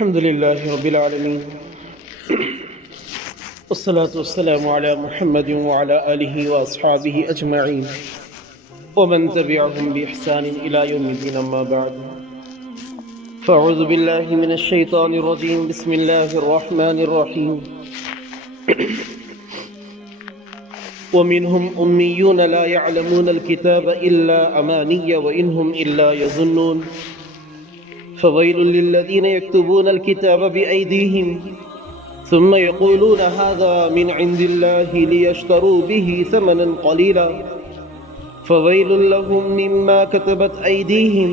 الحمد لله رب العالمين والصلاة والسلام على محمد وعلى آله وأصحابه أجمعين ومن تبعهم بإحسان إلى يوم الدين أما بعد فأعوذ بالله من الشيطان الرجيم بسم الله الرحمن الرحيم ومنهم أميون لا يعلمون الكتاب إلا أماني وإنهم إلا يظنون فويل للذين يكتبون الكتاب بأيديهم ثم يقولون هذا من عند الله ليشتروا به ثمنا قليلا فويل لهم مما كتبت أيديهم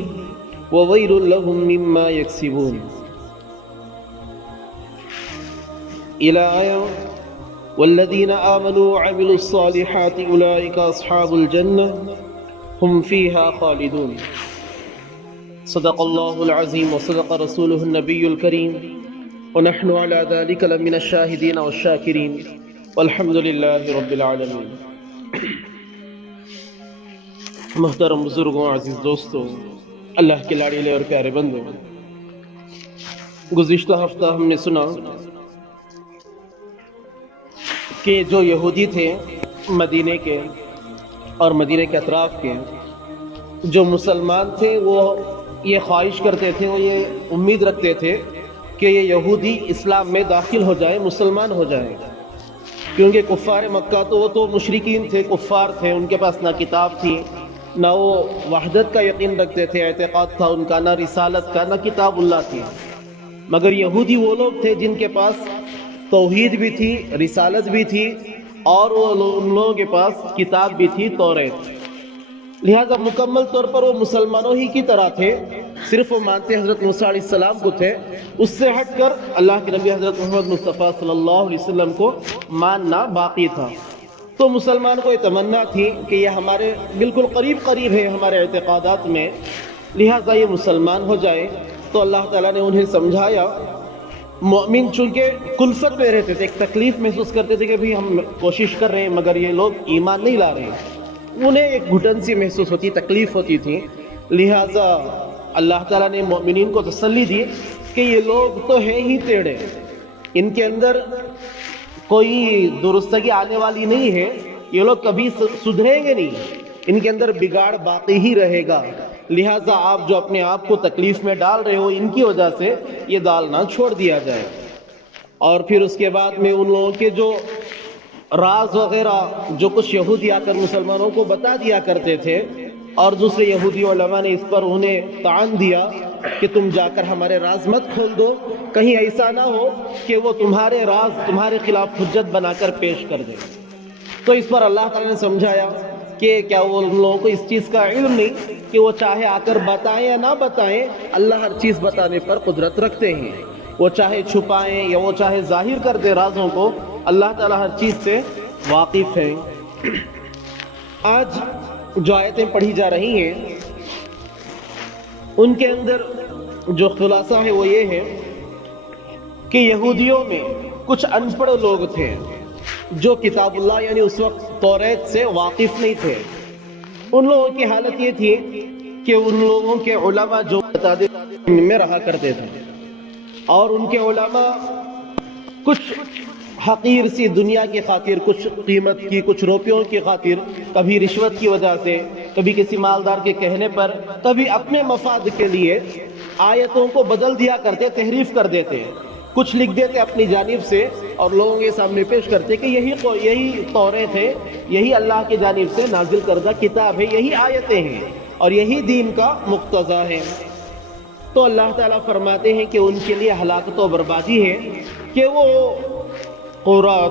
وويل لهم مما يكسبون إلى آية والذين آمنوا وعملوا الصالحات أولئك أصحاب الجنة هم فيها خالدون صدق الله العظيم وصدق رسوله النبي الكريم ونحن على ذلك لمن الشاهدين والشاكرين والحمد لله رب العالمين. محترم بزرگوں، عزیز دوستوں، اللہ کے لاڈلے اور پیارے بندوں، گزشتہ ہفتہ ہم نے سنا کہ جو یہودی تھے مدینے کے اور مدینے کے اطراف کے، جو مسلمان تھے، وہ یہ خواہش کرتے تھے، وہ یہ امید رکھتے تھے کہ یہ یہودی اسلام میں داخل ہو جائے، مسلمان ہو جائے، کیونکہ کفار مکہ تو وہ تو مشرکین تھے، کفار تھے، ان کے پاس نہ کتاب تھی، نہ وہ وحدت کا یقین رکھتے تھے، اعتقاد تھا ان کا، نہ رسالت کا، نہ کتاب اللہ تھی. مگر یہودی وہ لوگ تھے جن کے پاس توحید بھی تھی، رسالت بھی تھی، اور ان لوگوں کے پاس کتاب بھی تھی، توریت. لہذا مکمل طور پر وہ مسلمانوں ہی کی طرح تھے، صرف وہ مانتے حضرت موسیٰ علیہ السلام کو تھے، اس سے ہٹ کر اللہ کے نبی حضرت محمد مصطفیٰ صلی اللہ علیہ وسلم کو ماننا باقی تھا. تو مسلمان کو یہ تمنا تھی کہ یہ ہمارے بالکل قریب ہے ہمارے اعتقادات میں، لہذا یہ مسلمان ہو جائے. تو اللہ تعالیٰ نے انہیں سمجھایا. مومن چونکہ کلفت میں رہتے تھے، ایک تکلیف محسوس کرتے تھے کہ بھی ہم کوشش کر رہے ہیں مگر یہ لوگ ایمان نہیں لا رہے ہیں، انہیں ایک گھٹن سی محسوس ہوتی، تکلیف ہوتی تھی. لہٰذا اللہ تعالیٰ نے مومنین کو تسلی دی کہ یہ لوگ تو ہیں ہی ٹیڑھے، ان کے اندر کوئی درستگی آنے والی نہیں ہے، یہ لوگ کبھی سدھریں گے نہیں، ان کے اندر بگاڑ باقی ہی رہے گا. لہٰذا آپ جو اپنے آپ کو تکلیف میں ڈال رہے ہو، ان کی وجہ سے یہ ڈالنا چھوڑ دیا جائے. اور پھر اس کے بعد میں ان لوگوں کے جو راز وغیرہ جو کچھ یہودی آ کر مسلمانوں کو بتا دیا کرتے تھے، اور دوسرے یہودی علماء نے اس پر انہیں طعن دیا کہ تم جا کر ہمارے راز مت کھول دو، کہیں ایسا نہ ہو کہ وہ تمہارے راز تمہارے خلاف حجت بنا کر پیش کر دے. تو اس پر اللہ تعالیٰ نے سمجھایا کہ کیا وہ ان لوگوں کو اس چیز کا علم نہیں کہ وہ چاہے آ کر بتائیں یا نہ بتائیں، اللہ ہر چیز بتانے پر قدرت رکھتے ہیں. وہ چاہے چھپائیں یا وہ چاہے ظاہر کر دے رازوں کو، اللہ تعالیٰ ہر چیز سے واقف ہے. آج جو آیتیں پڑھی جا رہی ہیں ان کے اندر جو خلاصہ ہے وہ یہ ہے کہ یہودیوں میں کچھ ان پڑھ لوگ تھے جو کتاب اللہ یعنی اس وقت توریت سے واقف نہیں تھے. ان لوگوں کی حالت یہ تھی کہ ان لوگوں کے علماء جو میں رہا کرتے تھے، اور ان کے علماء کچھ حقیر سی دنیا کی خاطر، کچھ قیمت کی، کچھ روپیوں کی خاطر، کبھی رشوت کی وجہ سے، کبھی کسی مالدار کے کہنے پر، کبھی اپنے مفاد کے لیے آیتوں کو بدل دیا کرتے، تحریف کر دیتے، کچھ لکھ دیتے اپنی جانب سے اور لوگوں کے سامنے پیش کرتے کہ یہی توریت ہے، یہی اللہ کی جانب سے نازل کردہ کتاب ہے، یہی آیتیں ہیں اور یہی دین کا مقتضا ہے. تو اللہ تعالیٰ فرماتے ہیں کہ ان کے لیے ہلاکت و بربادی ہے کہ وہ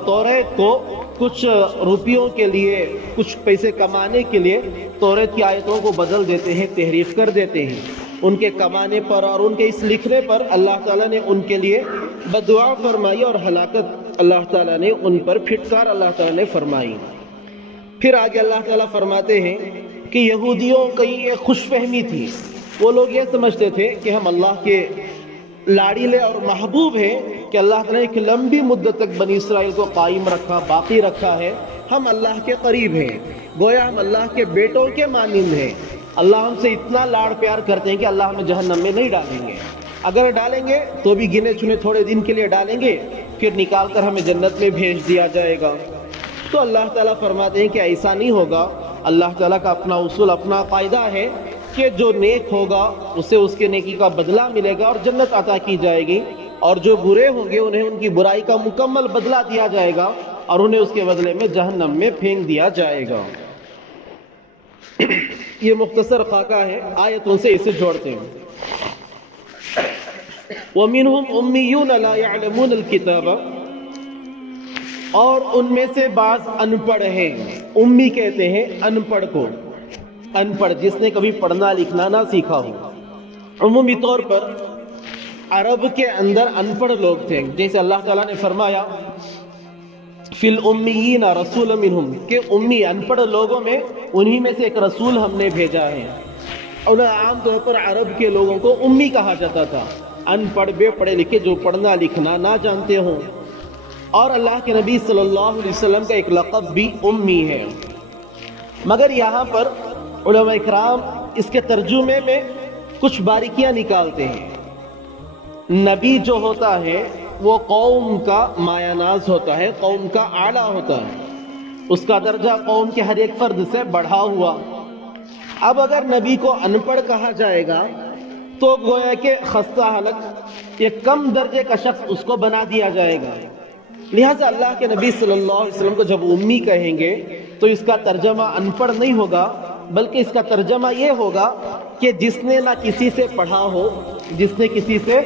توریت کو کچھ روپیوں کے لیے، کچھ پیسے کمانے کے لیے توریت کی آیتوں کو بدل دیتے ہیں، تحریف کر دیتے ہیں. ان کے کمانے پر اور ان کے اس لکھنے پر اللہ تعالیٰ نے ان کے لیے بددعا فرمائی اور ہلاکت اللہ تعالیٰ نے ان پر پھٹکار اللہ تعالیٰ نے فرمائی. پھر آگے اللہ تعالیٰ فرماتے ہیں کہ یہودیوں کی ایک خوش فہمی تھی، وہ لوگ یہ سمجھتے تھے کہ ہم اللہ کے لاڑیلے اور محبوب ہیں، کہ اللہ تعالیٰ نے ایک لمبی مدت تک بنی اسرائیل کو قائم رکھا، باقی رکھا ہے، ہم اللہ کے قریب ہیں، گویا ہم اللہ کے بیٹوں کے مانند ہیں، اللہ ہم سے اتنا لاڑ پیار کرتے ہیں کہ اللہ ہمیں جہنم میں نہیں ڈالیں گے. اگر ڈالیں گے تو بھی گنے چنے تھوڑے دن کے لیے ڈالیں گے، پھر نکال کر ہمیں جنت میں بھیج دیا جائے گا۔ تو اللہ تعالیٰ فرماتے ہیں کہ ایسا نہیں ہوگا۔ اللہ تعالیٰ کا اپنا اصول، اپنا قاعدہ ہے کہ جو نیک ہوگا اسے اس کے نیکی کا بدلہ ملے گا اور جنت عطا کی جائے گی، اور جو برے ہوں گے انہیں ان کی برائی کا مکمل بدلہ دیا جائے گا اور انہیں اس کے بدلے میں جہنم میں پھینک دیا جائے گا۔ یہ مختصر خاکہ ہے، آیتوں سے اسے جوڑتے ہیں۔ وَمِنْهُمْ أُمِّيُّونَ لَا يَعْلَمُونَ الْكِتَابَ، اور ان میں سے بعض ان پڑھ ہیں۔ امی کہتے ہیں ان پڑھ کو، ان پڑھ جس نے کبھی پڑھنا لکھنا نہ سیکھا ہو۔ عمومی طور پر عرب کے اندر ان پڑھ لوگ تھے، جیسے اللہ تعالیٰ نے فرمایا فی الامیین رسول منہم، کہ امی ان پڑھ لوگوں میں انہی میں سے ایک رسول ہم نے بھیجا ہے۔ اور عام طور پر عرب کے لوگوں کو امی کہا جاتا تھا، ان پڑھ بے پڑھے لکھے جو پڑھنا لکھنا نہ جانتے ہوں۔ اور اللہ کے نبی صلی اللہ علیہ وسلم کا ایک لقب بھی امی ہے۔ مگر یہاں پر علماء اکرام اس کے ترجمے میں کچھ باریکیاں نکالتے ہیں۔ نبی جو ہوتا ہے وہ قوم کا مایہ ناز ہوتا ہے، قوم کا اعلیٰ ہوتا ہے، اس کا درجہ قوم کے ہر ایک فرد سے بڑھا ہوا۔ اب اگر نبی کو ان پڑھ کہا جائے گا تو گویا کہ خستہ حالت، یہ کم درجے کا شخص اس کو بنا دیا جائے گا۔ لہٰذا اللہ کے نبی صلی اللہ علیہ وسلم کو جب امی کہیں گے تو اس کا ترجمہ ان پڑھ نہیں ہوگا، بلکہ اس کا ترجمہ یہ ہوگا کہ جس نے نہ کسی سے پڑھا ہو، جس نے کسی سے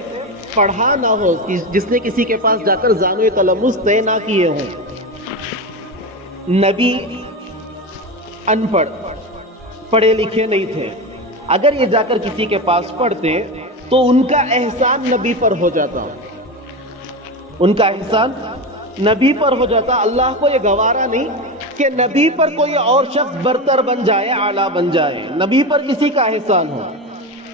پڑھا نہ ہو، جس نے کسی کے پاس جا کر زانو تلمس طے نہ کیے ہوں۔ نبی ان پڑھ، پڑھے لکھے نہیں تھے، اگر یہ جا کر کسی کے پاس پڑھتے تو ان کا احسان نبی پر ہو جاتا، ان کا احسان نبی پر ہو جاتا۔ اللہ کو یہ گوارا نہیں کہ نبی پر کوئی اور شخص برتر بن جائے، اعلیٰ بن جائے، نبی پر کسی کا احسان ہو۔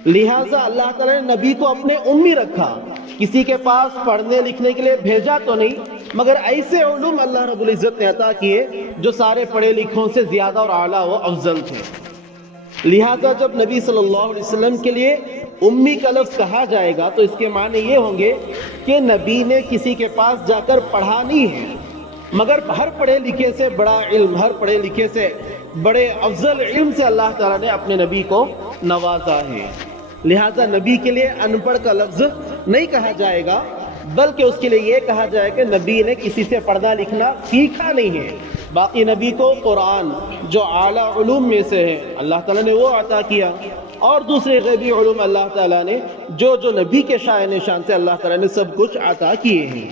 لہٰذا اللہ تعالیٰ نے نبی کو اپنے امی رکھا، کسی کے پاس پڑھنے لکھنے کے لیے بھیجا تو نہیں، مگر ایسے علوم اللہ رب العزت نے عطا کیے جو سارے پڑھے لکھوں سے زیادہ اور اعلیٰ و افضل تھے۔ لہٰذا جب نبی صلی اللہ علیہ وسلم کے لیے امی کا لفظ کہا جائے گا تو اس کے معنی یہ ہوں گے کہ نبی نے کسی کے پاس جا کر پڑھا نہیں ہے، مگر ہر پڑھے لکھے سے بڑا علم، ہر پڑھے لکھے سے بڑے افضل علم سے اللہ تعالیٰ نے اپنے نبی کو نوازا ہے۔ لہٰذا نبی کے لیے ان پڑھ کا لفظ نہیں کہا جائے گا، بلکہ اس کے لیے یہ کہا جائے کہ نبی نے کسی سے پڑھنا لکھنا سیکھا نہیں ہے۔ باقی نبی کو قرآن جو اعلیٰ علوم میں سے ہے اللہ تعالیٰ نے وہ عطا کیا، اور دوسرے غیبی علوم اللہ تعالیٰ نے جو نبی کے شائن شان سے اللہ تعالیٰ نے سب کچھ عطا کیے ہیں۔